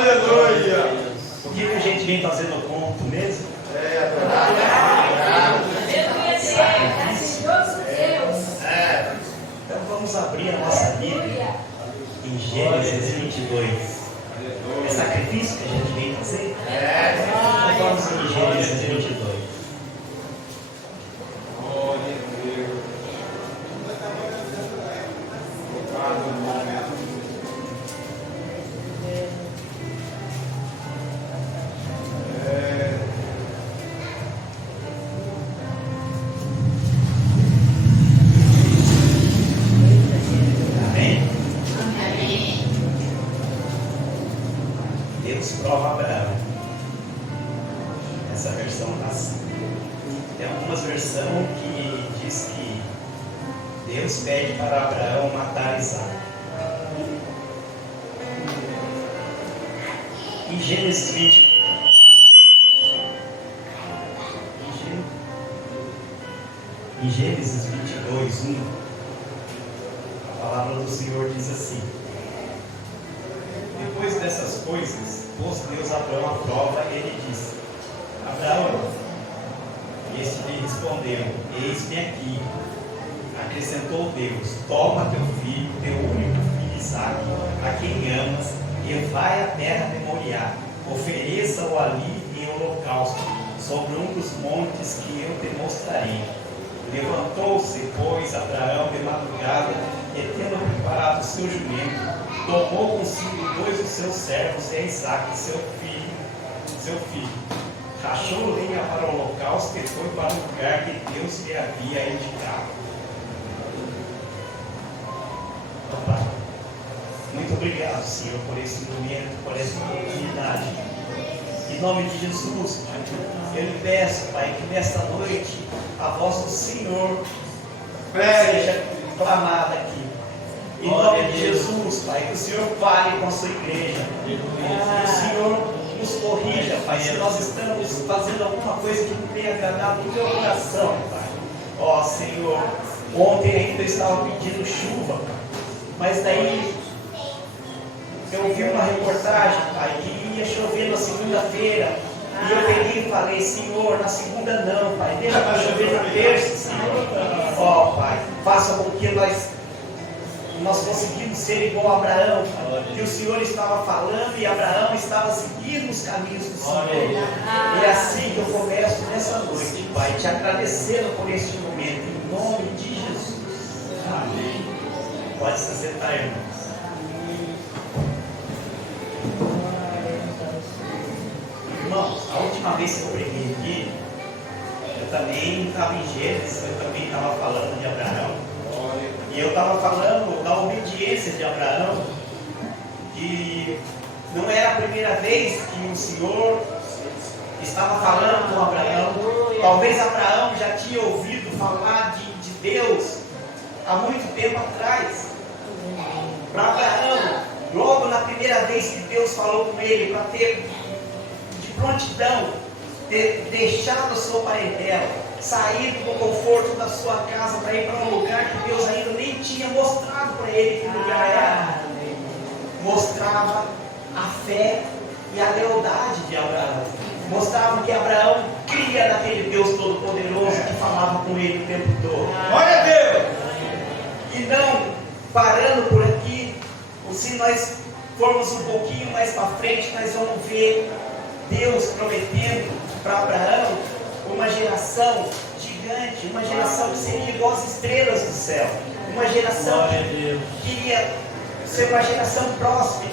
Aleluia! O que a gente vem fazendo no culto mesmo? Então vamos abrir a nossa Bíblia em Gênesis 22. É sacrifício que a gente vem fazer? Então vamos em Gênesis 22. Deus prova Abraão. Essa versão está assim. Tem algumas versões que diz que Deus pede para Abraão matar Isaac. Em Gênesis 20. Em Gênesis 22, 1, a palavra do Senhor diz assim: depois dessas coisas, pôs Deus Abraão à prova, e ele disse: Abraão, e este lhe respondeu: eis-me aqui. Acrescentou Deus: toma teu filho, teu único filho Isaque, a quem amas, e vai à terra de Moriá, ofereça-o ali em holocausto, sobre um dos montes que eu te mostrarei. Levantou-se, pois, Abraão de madrugada, e tendo preparado o seu jumento, tomou consigo 2 dos seus servos e Isaque, seu filho. Rachou lenha para o holocausto e foi para o lugar que Deus lhe havia indicado. Pai, muito obrigado, Senhor, por esse momento, por essa oportunidade. Em nome de Jesus, eu lhe peço, Pai, que nesta noite a voz do Senhor seja clamada aqui. Em nome de Jesus, Pai, que o Senhor fale com a sua igreja. Que o Senhor nos corrija, Pai, se nós estamos fazendo alguma coisa que não tem agradado o teu coração, Pai. Ó Senhor, ontem ainda eu estava pedindo chuva, mas daí eu ouvi uma reportagem, Pai, que ia chover na segunda-feira. E eu peguei e falei: Senhor, na segunda não, Pai, deixa para chover na terça, Senhor. Ó Pai, faça com que nós conseguimos ser igual a Abraão, que o Senhor estava falando e Abraão estava seguindo os caminhos do Senhor. E é assim que eu começo nessa noite, Pai, te agradecendo por este momento, em nome de Jesus. Amém. Pode se sentar, irmãos. Irmãos, a última vez que eu preguei aqui, eu também estava em Gênesis, eu também estava falando de Abraão. E eu estava falando da obediência de Abraão, que não era a primeira vez que o Senhor estava falando com Abraão. Talvez Abraão já tinha ouvido falar de Deus há muito tempo atrás. Para Abraão, logo na primeira vez que Deus falou com ele, para ter de prontidão, ter deixado a sua parentela, saído do conforto da sua casa para ir para um lugar que Deus ainda nem tinha mostrado para ele que lugar era. Mostrava a fé e a lealdade de Abraão. Mostrava que Abraão cria naquele Deus Todo-Poderoso que falava com ele o tempo todo. Glória a Deus! E não parando por aqui, se nós formos um pouquinho mais para frente, nós vamos ver Deus prometendo para Abraão uma geração gigante, uma geração que seria igual às estrelas do céu, uma geração que iria ser uma geração próspera.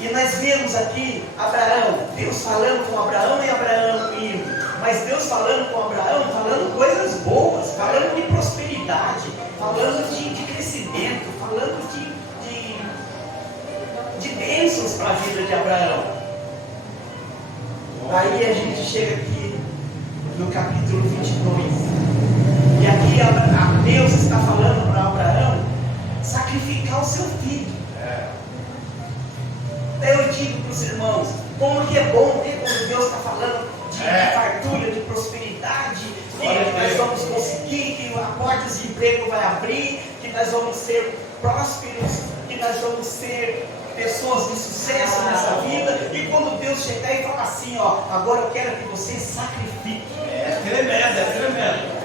E nós vemos aqui Abraão, Deus falando com Abraão e Abraão indo, mas Deus falando com Abraão, falando coisas boas, falando de prosperidade, falando de crescimento, falando de bênçãos para a vida de Abraão. Aí a gente chega aqui no capítulo 22. E aqui Deus está falando para Abraão sacrificar o seu filho. Eu digo para os irmãos, como que é bom ver quando Deus está falando de fartura, de prosperidade, que nós vamos conseguir, que a porta de emprego vai abrir, que nós vamos ser prósperos, que nós vamos ser pessoas pessoas de sucesso nessa vida, e quando Deus chegar e falar assim, ó, agora eu quero que você sacrifique. É tremendo.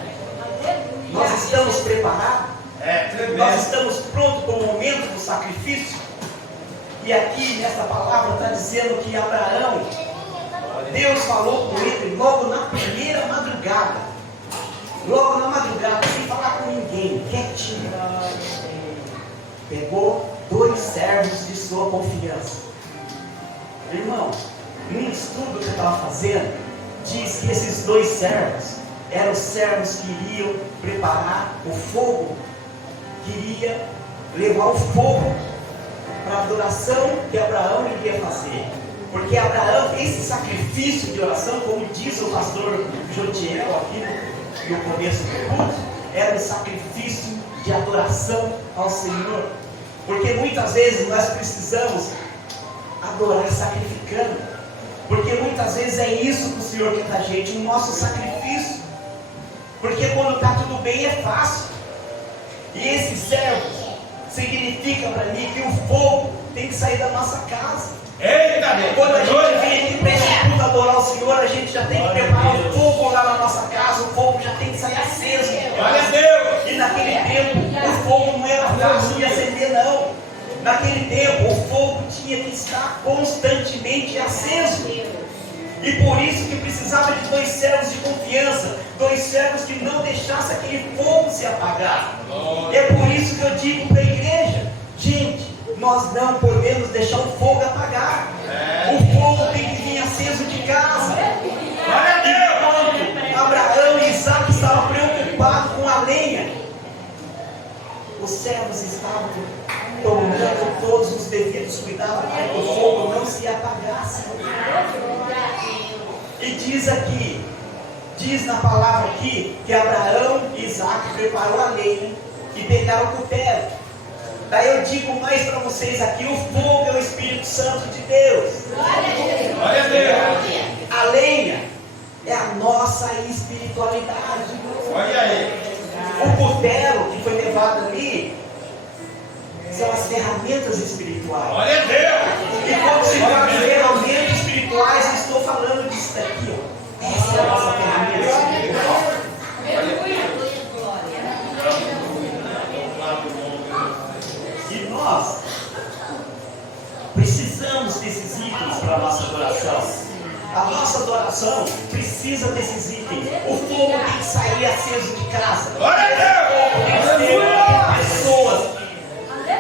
Nós estamos preparados? É tremendo. Nós estamos prontos para o momento do sacrifício? E aqui nessa palavra está dizendo que Abraão, Deus falou com ele logo na primeira madrugada. Logo na madrugada, sem falar com ninguém, quietinho. Pegou 2 servos de sua confiança. Irmão, num estudo que eu estava fazendo, diz que esses 2 servos eram os servos que iriam preparar o fogo, queria levar o fogo para a adoração que Abraão iria fazer. Porque Abraão, esse sacrifício de oração, como diz o pastor Jotiel aqui no começo do culto, era um sacrifício de adoração ao Senhor. Porque muitas vezes nós precisamos adorar sacrificando. Porque muitas vezes é isso que o Senhor quer da gente, o nosso sacrifício. Porque quando está tudo bem é fácil. E esse servo significa para mim que o fogo tem que sair da nossa casa. Eita Deus! Quando a gente vem aqui para esse culto adorar o Senhor, a gente já tem que preparar o fogo lá na nossa casa, o fogo já tem que sair aceso. Glória a Deus! E naquele tempo o fogo não era fácil de acender, não. Naquele tempo o fogo tinha que estar constantemente aceso. E por isso que precisava de 2 servos de confiança, 2 servos que não deixassem aquele fogo se apagar. É por isso que eu digo para a igreja, gente, nós não podemos deixar o fogo apagar. O fogo tem que vir aceso de casa. Enquanto Abraão e Isaac estavam preocupados com a lenha, os servos estavam tomando todos os devidos cuidados para que o fogo não se apagasse. E diz na palavra aqui, que Abraão e Isaac prepararam a lenha e pegaram o cutelo. Daí eu digo mais para vocês aqui, o fogo é o Espírito Santo de Deus. Glória a Deus! A lenha é a nossa espiritualidade. Olha aí! O cutelo que foi levado ali são as ferramentas espirituais. Glória a Deus! E quando se fala de ferramentas espirituais, eu estou falando disso daqui, ó. Essa é a nossa ferramenta espiritual. E nós precisamos desses itens para a nossa adoração. A nossa adoração precisa desses itens. O fogo tem que sair aceso de casa. Glória a Deus! Tem que ter pessoas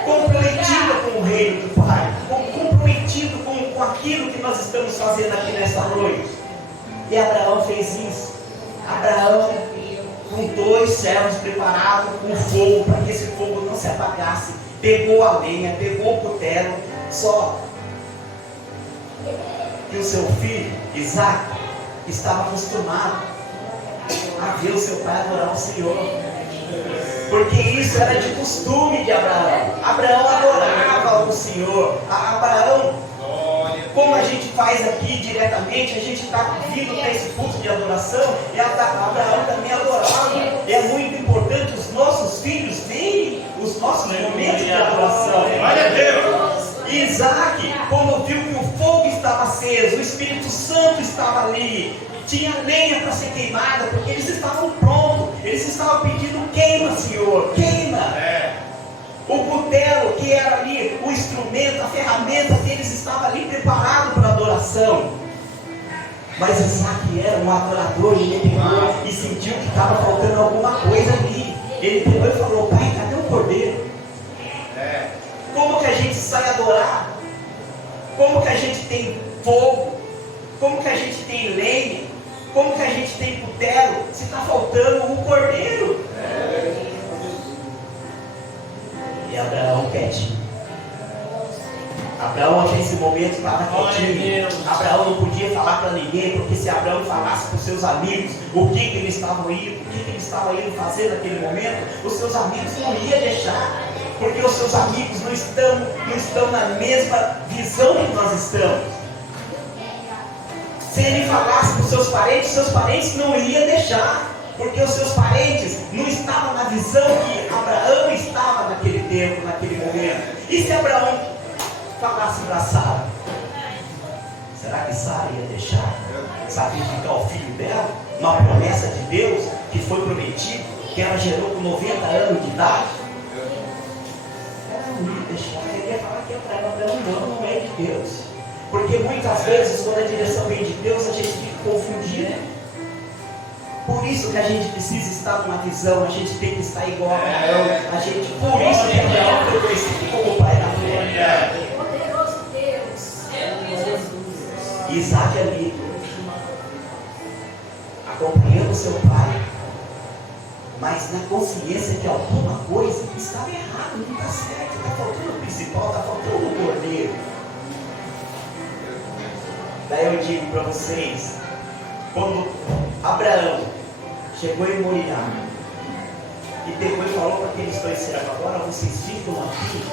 comprometidas com o reino do Pai, comprometidas com aquilo que nós estamos fazendo aqui nesta noite. E Abraão fez isso. Abraão, com 2 servos preparados com fogo, para que esse fogo não se apagasse, pegou a lenha, pegou o cutelo, só que o seu filho, Isaac, estava acostumado a ver o seu pai adorar o Senhor. Porque isso era de costume de Abraão. Abraão adorava o Senhor. Abraão, como a gente faz aqui diretamente, a gente está vindo para esse culto de adoração, e Abraão também adorava. É muito importante os nossos filhos verem os nossos momentos de adoração. Glória a Deus! Isaac, quando viu que o fogo estava aceso, o Espírito Santo estava ali, tinha lenha para ser queimada, porque eles estavam prontos, eles estavam pedindo: queima, Senhor, queima. O cutelo, que era ali o instrumento, a ferramenta deles, estava ali preparado para adoração. Mas Isaac era um adorador, e ele pegou e sentiu que estava faltando alguma coisa ali. Ele pegou e falou: pai, cadê o cordeiro? Como que a gente sai adorar? Como que a gente tem fogo? Como que a gente tem lenha? Como que a gente tem cutelo? Se está faltando o cordeiro. E Abraão quietinho. Abraão nesse momento estava quietinho. Abraão não podia falar para ninguém, porque se Abraão falasse para os seus amigos o que ele estava indo fazer naquele momento, os seus amigos não iam deixar. Porque os seus amigos não estão na mesma visão que nós estamos. Se ele falasse para os seus parentes não iam deixar. Porque os seus parentes não estavam na visão que Abraão estava naquele tempo, naquele momento. E se Abraão falasse voltasse para Sara, será que Sara ia deixar sacrificar o filho dela? Uma promessa de Deus que foi prometido, que ela gerou com 90 anos de idade. Ela não ia deixar, ela ia falar que Abraão não é de Deus. Porque muitas vezes, quando a direção vem de Deus, a gente fica confundido. Por isso que a gente precisa estar numa visão, a gente tem que estar igual a Abraão. Por isso que Abraão foi conhecido como o pai da fé. Poderoso Deus. Isaac ali, acompanhando seu pai, mas na consciência que alguma coisa estava errada, não está certo, está faltando o principal, está faltando o cordeiro. Daí eu digo para vocês, quando Abraão chegou em Moriá e pegou e falou para aqueles dois servos: agora vocês ficam aqui,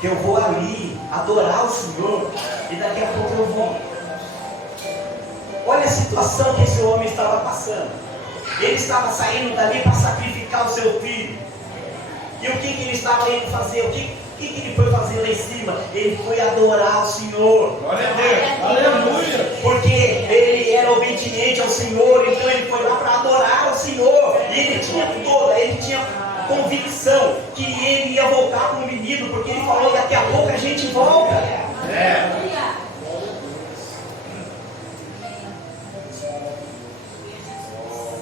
que eu vou ali adorar o Senhor e daqui a pouco eu volto. Olha a situação que esse homem estava passando. Ele estava saindo dali para sacrificar o seu filho. E o que ele estava indo fazer? O que ele foi fazer lá em cima? Ele foi adorar o Senhor. Glória a Deus. Aleluia. Porque ele era obediente ao Senhor, então ele foi lá para adorar o Senhor. E ele tinha convicção que ele ia voltar com o menino, porque ele falou: daqui a pouco a gente volta.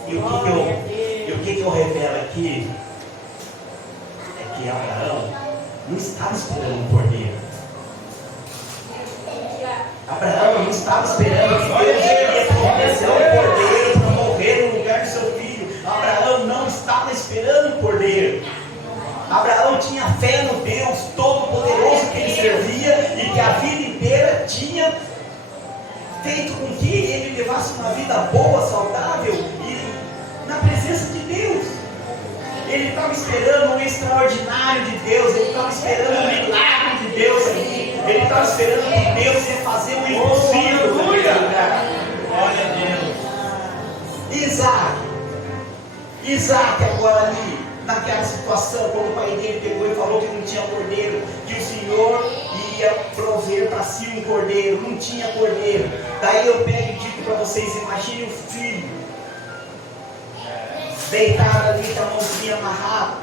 E o que eu revelo aqui é que Abraão não estava esperando um cordeiro. Abraão não estava esperando que Deus iria providenciar um cordeiro para morrer no lugar do seu filho. Abraão não estava esperando um cordeiro. Abraão tinha fé no Deus Todo-Poderoso que ele servia e que a vida inteira tinha feito com que ele levasse uma vida boa, saudável e na presença de Deus. Ele estava esperando um extraordinário de Deus, ele estava esperando um milagre de Deus, ele estava esperando que Deus ia fazer o impossível. Glória a Deus. Isaac agora ali, naquela situação, quando o pai dele pegou e falou que não tinha cordeiro, que o Senhor ia prover para si um cordeiro, não tinha cordeiro. Daí eu pego e digo para vocês: imagine o filho deitado ali com a mãozinha amarrada,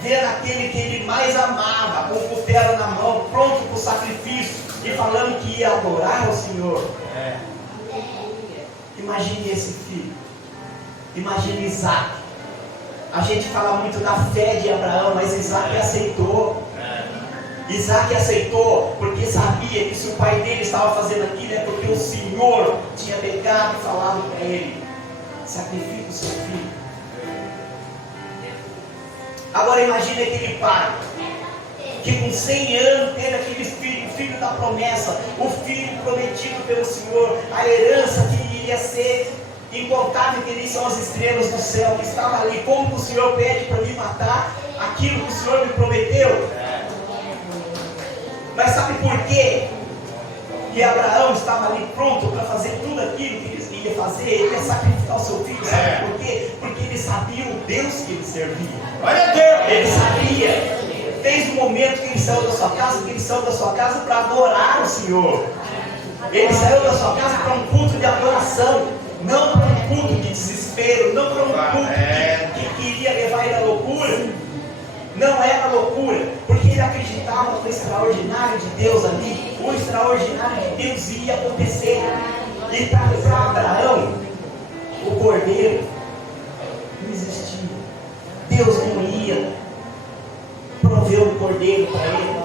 vendo aquele que ele mais amava, com o cutelo na mão, pronto para o sacrifício, e falando que ia adorar o Senhor. Imagine esse filho, imagine Isaac. A gente fala muito da fé de Abraão, mas Isaac aceitou. Isaac aceitou porque sabia que se o pai dele estava fazendo aquilo é porque o Senhor tinha pegado e falado para ele: sacrifica o seu filho. Agora imagine aquele pai que com 100 anos teve aquele filho, o filho da promessa, o filho prometido pelo Senhor, a herança que iria ser incontável, que nem são as estrelas do céu, que estava ali. Como o Senhor pede para me matar aquilo que o Senhor me prometeu? Mas sabe por quê? Que Abraão estava ali pronto para fazer tudo aquilo que ele ia fazer. Ele ia sacrificar o seu filho. Sabe por quê? Porque ele sabia o Deus que ele servia. Glória a Deus. Ele sabia, desde o momento que ele saiu da sua casa, para adorar o Senhor. Ele saiu da sua casa para um culto de adoração, não para um culto de desespero, não para um culto que queria levar ele à loucura. Não era loucura, porque ele acreditava no extraordinário de Deus ali. O extraordinário de Deus ia acontecer. E para Abraão, o cordeiro não existia. Deus não ia prover um cordeiro para ele.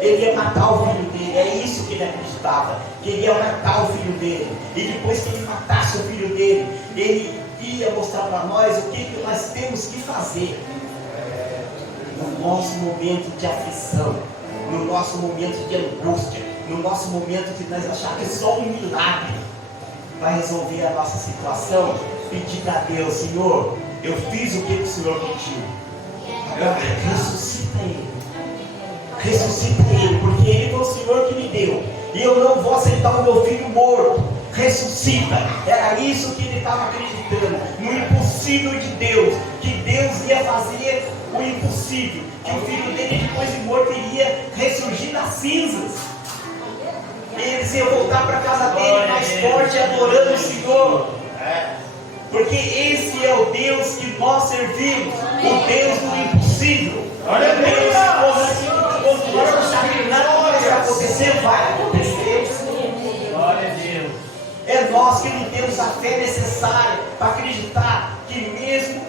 Ele ia matar o filho dele. É isso que ele acreditava, que ele ia matar o filho dele. E depois que ele matasse o filho dele, ele ia mostrar para nós o que nós temos que fazer no nosso momento de aflição, no nosso momento de angústia, no nosso momento que nós achamos que só um milagre vai resolver a nossa situação. Pedir para Deus: Senhor, eu fiz o que o Senhor pediu, agora ressuscita ele. Ressuscita ele, porque ele foi o Senhor que me deu, e eu não vou aceitar o meu filho morto. Ressuscita. Era isso que ele estava acreditando, no impossível de Deus, que Deus ia fazer o impossível, que o filho dele, depois de morto, iria ressurgir precisa voltar para a casa dele mais forte, adorando o Senhor. Porque esse é o Deus que nós servimos, o Deus do impossível. Olha a Deus! Quando nós achamos que nada vai acontecer, vai acontecer. Glória a Deus. É nós que não temos a fé necessária para acreditar que mesmo,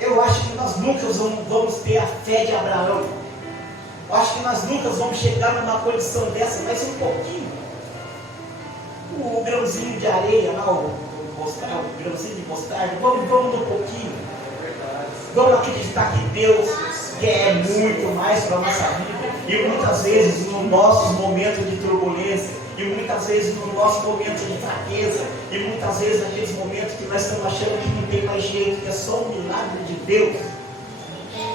eu acho que nós nunca vamos ter a fé de Abraão. Eu acho que nós nunca vamos chegar numa condição dessa, mas um pouquinho. O grãozinho de areia, lá, o grãozinho de mostarda, vamos no pouquinho. Vamos acreditar que Deus quer muito mais para a nossa vida. E muitas vezes nos nossos momentos de turbulência, e muitas vezes nos nossos momentos de fraqueza, e muitas vezes naqueles momentos que nós estamos achando que não tem mais jeito, que é só um milagre de Deus.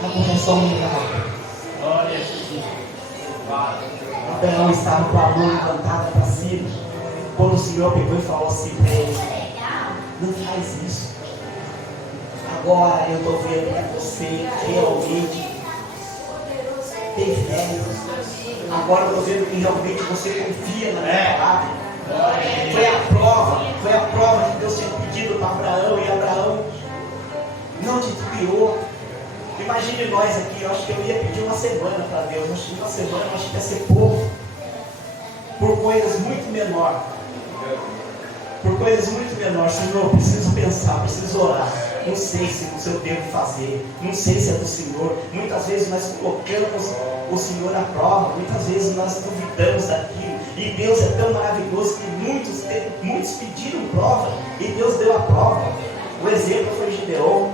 Agora é só um milagre. Olha Jesus. Abraão estava com a mão levantada para cima, quando o Senhor pegou e falou assim para ele: não faz isso. Agora eu estou vendo que você realmente tem fé. Agora eu estou vendo que realmente você confia na minha palavra. Foi a prova que Deus tinha pedido para Abraão, e Abraão não titubeou. Imagine nós aqui, eu acho que eu ia pedir uma semana para Deus. Acho que uma semana, acho que ia ser pouco. Por coisas muito menores. Por coisas muito menores. Senhor, preciso pensar, preciso orar. Não sei se eu devo fazer. Não sei se é do Senhor. Muitas vezes nós colocamos o Senhor à prova. Muitas vezes nós duvidamos daquilo. E Deus é tão maravilhoso que muitos pediram prova. E Deus deu a prova. O exemplo foi Gideon.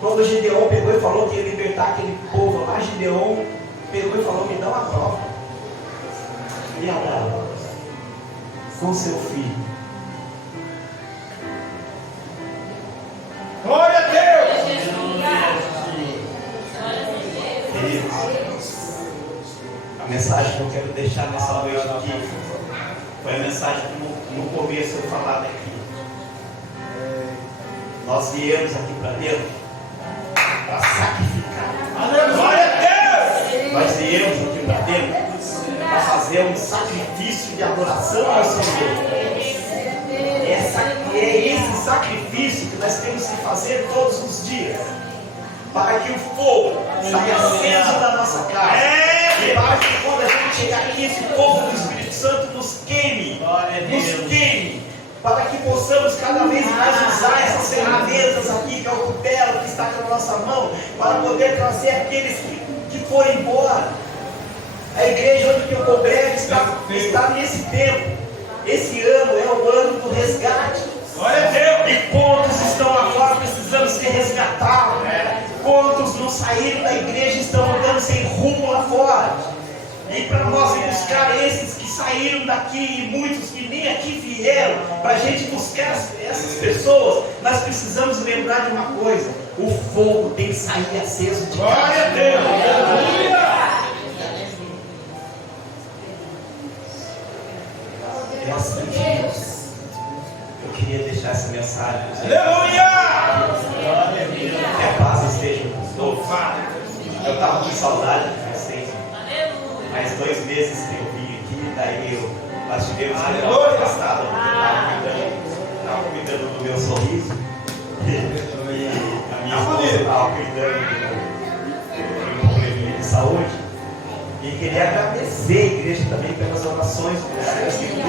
Quando Gideon pegou e falou que ia libertar aquele povo lá, Gideon pegou e falou: me dá uma prova. E Abraão, com seu filho. Glória a Deus! Queridos, a mensagem que eu quero deixar nessa noite aqui foi a mensagem que no começo eu falava aqui. Nós viemos aqui para dentro para sacrificar. Glória a Deus! Nós viemos aqui para dentro para fazer um sacrifício de adoração ao Senhor. É esse sacrifício que nós temos que fazer todos os dias, para que o fogo saia aceso da nossa casa, e para que quando a gente chegar aqui, esse fogo do Espírito Santo nos queime, para que possamos cada vez mais usar essas ferramentas aqui, que é o cutelo que está aqui na nossa mão, para poder trazer aqueles que foram embora. A igreja onde eu congrego está nesse tempo. Esse ano é o ano do resgate. Glória a Deus! E quantos estão agora precisando ser resgatados? Quantos não saíram da igreja e estão andando sem rumo lá fora? E para nós ir buscar esses que saíram daqui, e muitos que nem aqui vieram, para a gente buscar essas pessoas, nós precisamos lembrar de uma coisa: o fogo tem que sair aceso de Glória a Deus! Aleluia! É assim, gente. Eu queria deixar essa mensagem. Aleluia! Que a paz esteja com todos. Eu estava com saudade de vocês. Mais 2 meses que eu vim aqui, daí nós tivemos que dar uma afastada, porque estava cuidando do meu sorriso. E a minha esposa estava cuidando de um probleminha de saúde. E queria agradecer a igreja também pelas orações que vocês têm